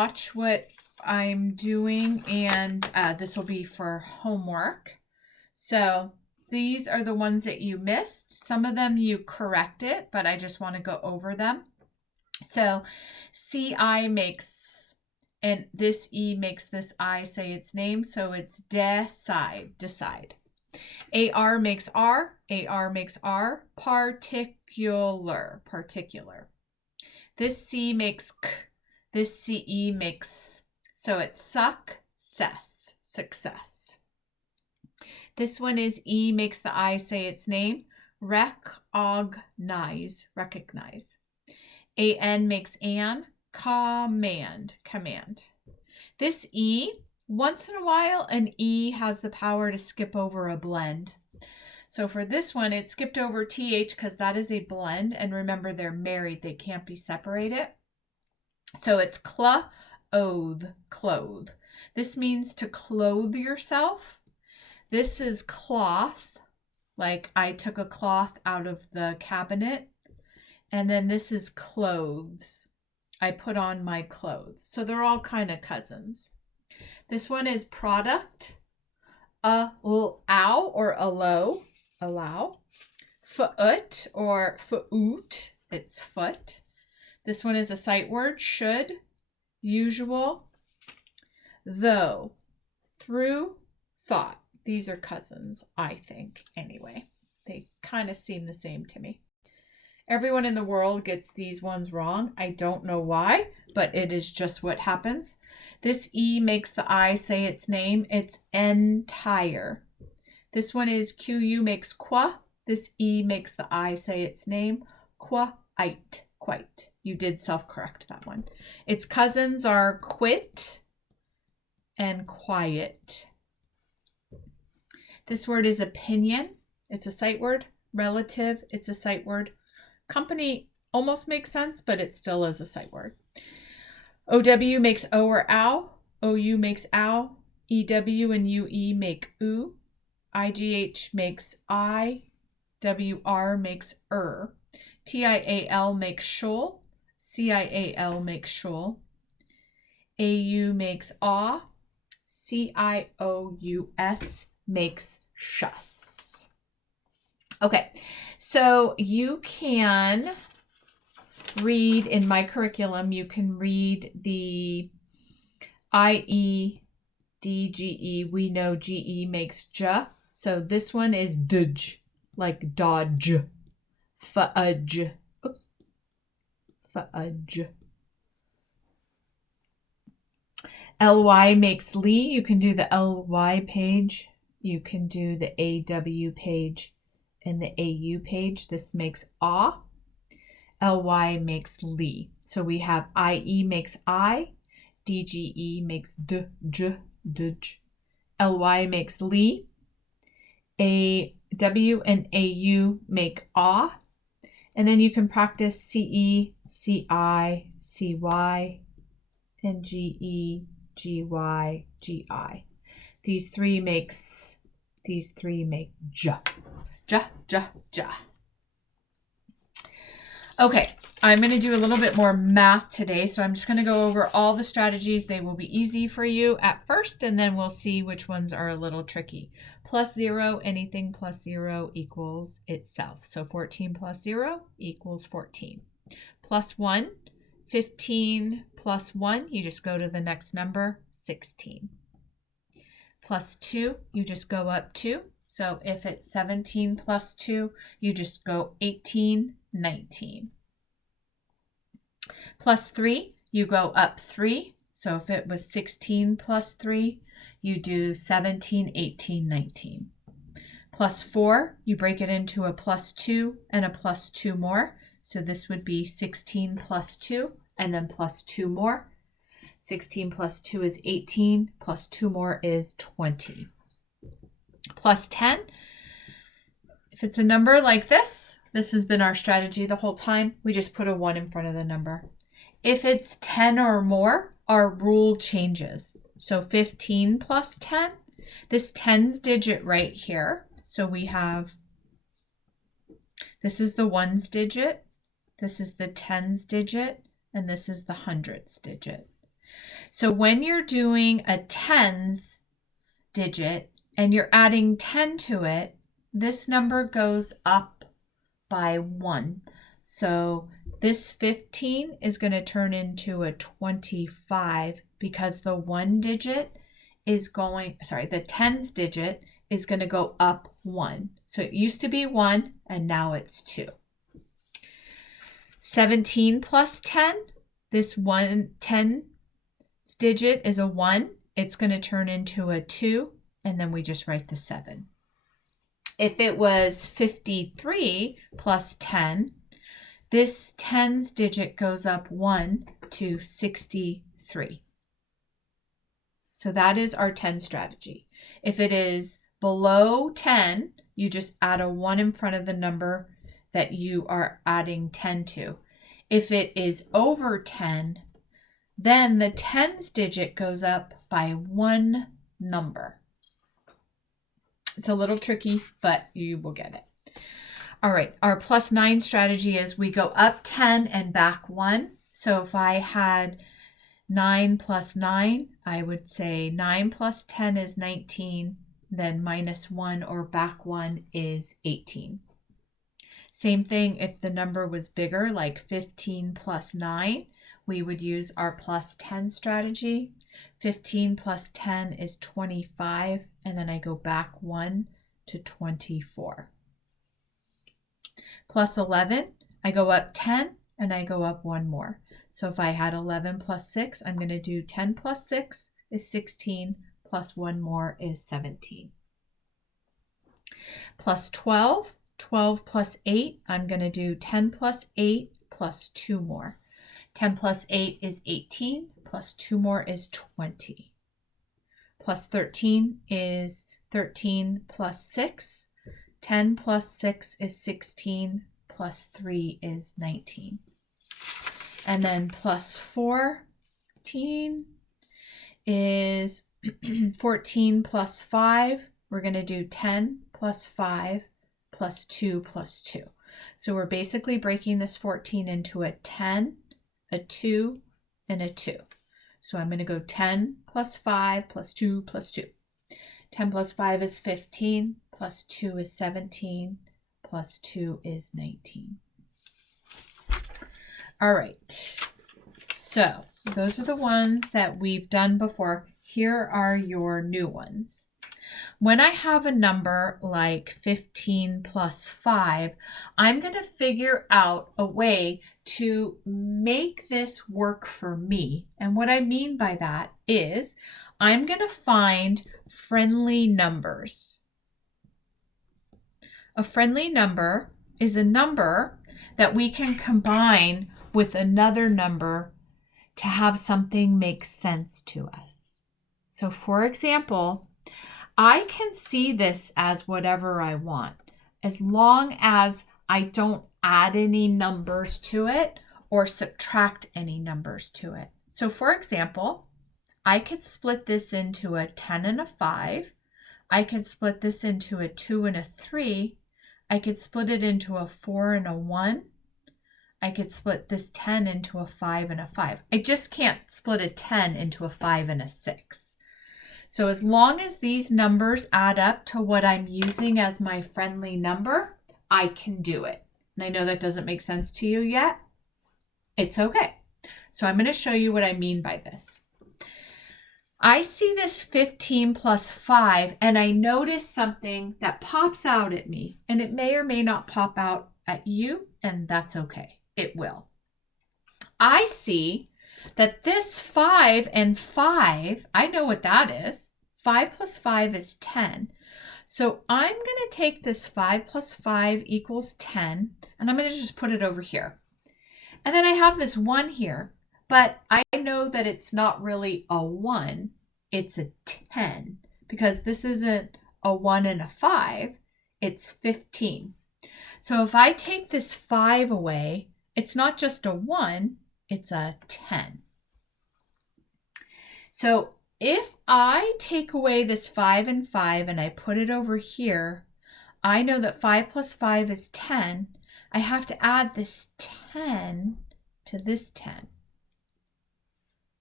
Watch what I'm doing, and this will be for homework. So these are the ones that you missed. Some of them you corrected, but I just want to go over them. So CI makes, and this E makes this I say its name, so it's decide, decide. AR makes R, AR makes R, particular, particular. This C makes K, this CE makes, so it's success, success. This one is E makes the I say its name, recognize, recognize. AN makes an, command, command. This E, once in a while, an E has the power to skip over a blend. So for this one, it skipped over TH because that is a blend. And remember, they're married. They can't be separated. So it's clothe, clothe. This means to clothe yourself. This is cloth, like I took a cloth out of the cabinet. And then this is clothes. I put on my clothes. So they're all kind of cousins. This one is product, allow or allow, allow. Foot or foot, it's foot. This one is a sight word, should, usual, though, through, thought. These are cousins, I think, anyway. They kind of seem the same to me. Everyone in the world gets these ones wrong. I don't know why, but it is just what happens. This E makes the I say its name. It's entire. This one is QU makes qua. This E makes the I say its name. Quite, quite. You did self-correct that one. Its cousins are quit and quiet. This word is opinion. It's a sight word. Relative, it's a sight word. Company almost makes sense, but it still is a sight word. OW makes O or ow. OU makes ow. EW and UE make oo. IGH makes I. WR makes TIAL makes shul. CIAL makes shul. AU makes aw. CIOUS makes shus. Okay, so you can read in my curriculum, you can read the IEDGE. We know GE makes J. So this one is dudge, like dodge. Fudge. Oops. Fudge. LY makes Lee. You can do the LY page. You can do the AW page and the AU page. This makes aw. LY makes Lee. So we have IE makes I. DGE makes dudge. LY makes Lee. AW and AU make aw. And then you can practice CE, CI, CY, and GE, GY, GI. These three make J. J, J, J. Okay, I'm going to do a little bit more math today, so I'm just going to go over all the strategies. They will be easy for you at first, and then we'll see which ones are a little tricky. Plus 0, anything plus 0 equals itself. So 14 plus 0 equals 14. Plus 1, 15 plus 1, you just go to the next number, 16. Plus 2, you just go up 2. So if it's 17 plus 2, you just go 18, 19. Plus 3, you go up 3. So if it was 16 plus 3, you do 17, 18, 19. Plus 4, you break it into a plus 2 and a plus 2 more. So this would be 16 plus 2 and then plus 2 more. 16 plus 2 is 18, plus 2 more is 20. Plus 10, if it's a number like this has been our strategy the whole time. We just put a 1 in front of the number. If it's 10 or more, our rule changes. So 15 plus 10, this 10's digit right here. So we have, this is the 1's digit, this is the 10's digit, and this is the 100's digit. So when you're doing a tens digit and you're adding 10 to it, this number goes up by 1. So this 15 is going to turn into a 25 because the the tens digit is going to go up 1. So it used to be 1 and now it's 2. 17 plus 10, this 10 digit is a 1. It's going to turn into a 2, and then we just write the 7. If it was 53 plus 10, this tens digit goes up 1 to 63. So that is our 10 strategy. If it is below 10, you just add a 1 in front of the number that you are adding 10 to. If it is over 10, then the tens digit goes up by 1 number. It's a little tricky, but you will get it. All right, our plus 9 strategy is we go up 10 and back 1. So if I had 9 plus 9, I would say 9 plus 10 is 19, then minus 1 or back 1 is 18. Same thing if the number was bigger, like 15 plus 9, we would use our plus 10 strategy. 15 plus 10 is 25, and then I go back 1 to 24. Plus 11, I go up 10, and I go up 1 more. So if I had 11 plus 6, I'm going to do 10 plus 6 is 16, plus 1 more is 17. Plus 12, 12 plus 8, I'm going to do 10 plus 8 plus 2 more. 10 plus 8 is 18, plus 2 more is 20. Plus 13 is 13 plus 6. 10 plus 6 is 16, plus 3 is 19. And then plus 14 is 14 plus 5. We're going to do 10 plus 5 plus 2 plus 2. So we're basically breaking this 14 into a 10, a 2, and a 2. So I'm going to go 10 plus 5 plus 2 plus 2. 10 plus 5 is 15, plus 2 is 17, plus 2 is 19. All right, so those are the ones that we've done before. Here are your new ones. When I have a number like 15 plus 5, I'm going to figure out a way to make this work for me. And what I mean by that is I'm going to find friendly numbers. A friendly number is a number that we can combine with another number to have something make sense to us. So for example, I can see this as whatever I want, as long as I don't add any numbers to it or subtract any numbers to it. So for example, I could split this into a 10 and a 5. I could split this into a 2 and a 3. I could split it into a 4 and a 1. I could split this 10 into a 5 and a 5. I just can't split a 10 into a 5 and a 6. So as long as these numbers add up to what I'm using as my friendly number, I can do it. And I know that doesn't make sense to you yet. It's okay. So I'm going to show you what I mean by this. I see this 15 plus 5 and I notice something that pops out at me, and it may or may not pop out at you, and that's okay. It will. I see that this 5 and 5, I know what that is. 5 plus 5 is 10. So I'm going to take this 5 plus 5 equals 10, and I'm going to just put it over here. And then I have this 1 here, but I know that it's not really a 1, it's a 10, because this isn't a 1 and a 5, it's 15. So if I take this 5 away, it's not just a 1, it's a 10. So if I take away this 5 and 5 and I put it over here, I know that 5 plus 5 is 10. I have to add this 10 to this 10.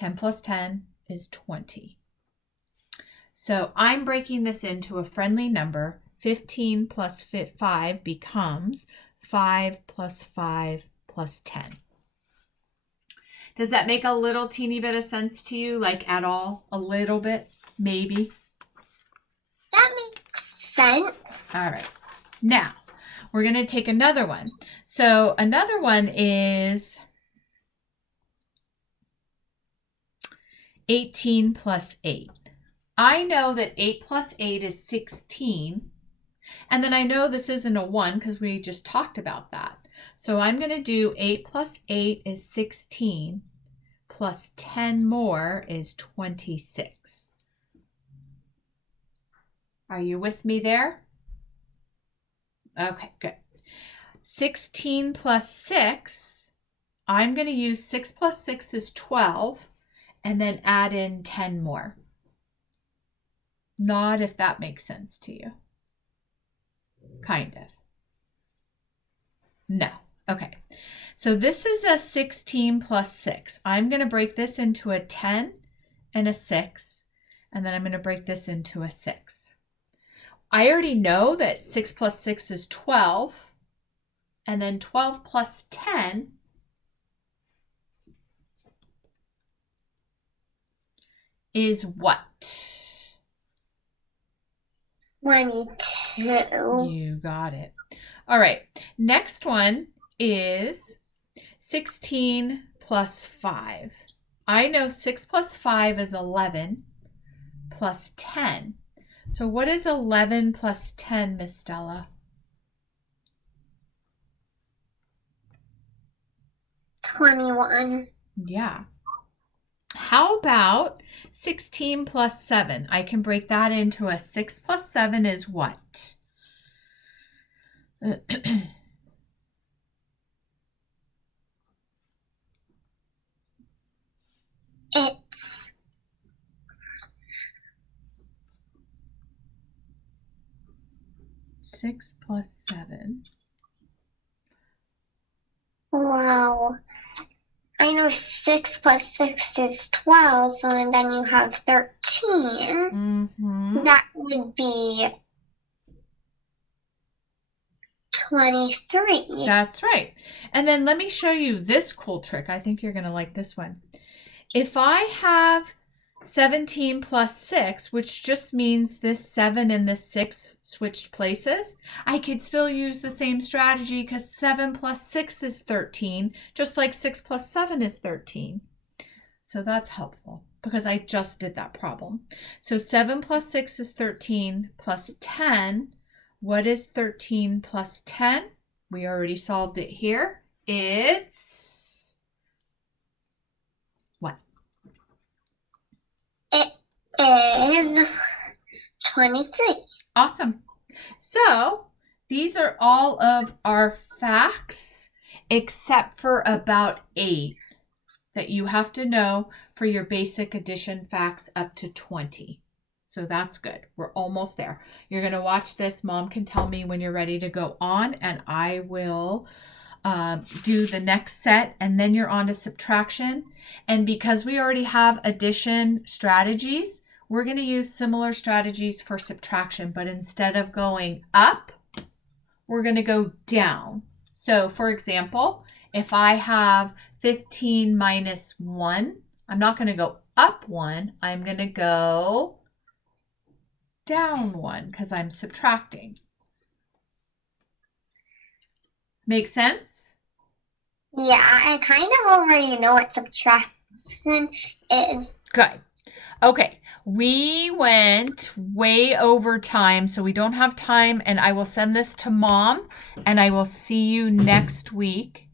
10 plus 10 is 20. So I'm breaking this into a friendly number. 15 plus 5 becomes 5 plus 5 plus 10. Does that make a little teeny bit of sense to you? Like at all? A little bit? Maybe? That makes sense. All right. Now, we're going to take another one. So another one is 18 plus 8. I know that 8 plus 8 is 16. And then I know this isn't a 1 because we just talked about that. So I'm going to do 8 plus 8 is 16 plus 10 more is 26. Are you with me there? Okay, good. 16 plus 6, I'm going to use 6 plus 6 is 12 and then add in 10 more. Nod if that makes sense to you. Kind of. No. Okay. So this is a 16 plus 6. I'm going to break this into a 10 and a 6, and then I'm going to break this into a 6. I already know that 6 plus 6 is 12, and then 12 plus 10 is what? 22. You got it. All right. Next one is 16 plus 5. I know 6 plus 5 is 11 plus 10. So what is 11 plus 10, Miss Stella? 21. Yeah. How about 16 plus 7? I can break that into a 6 plus 7 is what? It's 6 plus 7. Wow. I know 6 plus 6 is 12, so then you have 13. Mm-hmm. That would be 23. That's right. And then let me show you this cool trick. I think you're going to like this one. If I have 17 plus 6, which just means this 7 and this 6 switched places, I could still use the same strategy because 7 plus 6 is 13, just like 6 plus 7 is 13. So that's helpful because I just did that problem. So 7 plus 6 is 13 plus 10. What is 13 plus 10? We already solved it here. It's what? It is 23. Awesome. So these are all of our facts except for about 8 that you have to know for your basic addition facts up to 20. So that's good. We're almost there. You're going to watch this. Mom can tell me when you're ready to go on, and I will do the next set, and then you're on to subtraction. And because we already have addition strategies, we're going to use similar strategies for subtraction, but instead of going up, we're going to go down. So for example, if I have 15 minus 1, I'm not going to go up 1. I'm going to go down 1 because I'm subtracting. Make sense? Yeah, I kind of already know what subtraction is. Good. Okay, we went way over time, so we don't have time, and I will send this to Mom, and I will see you next week.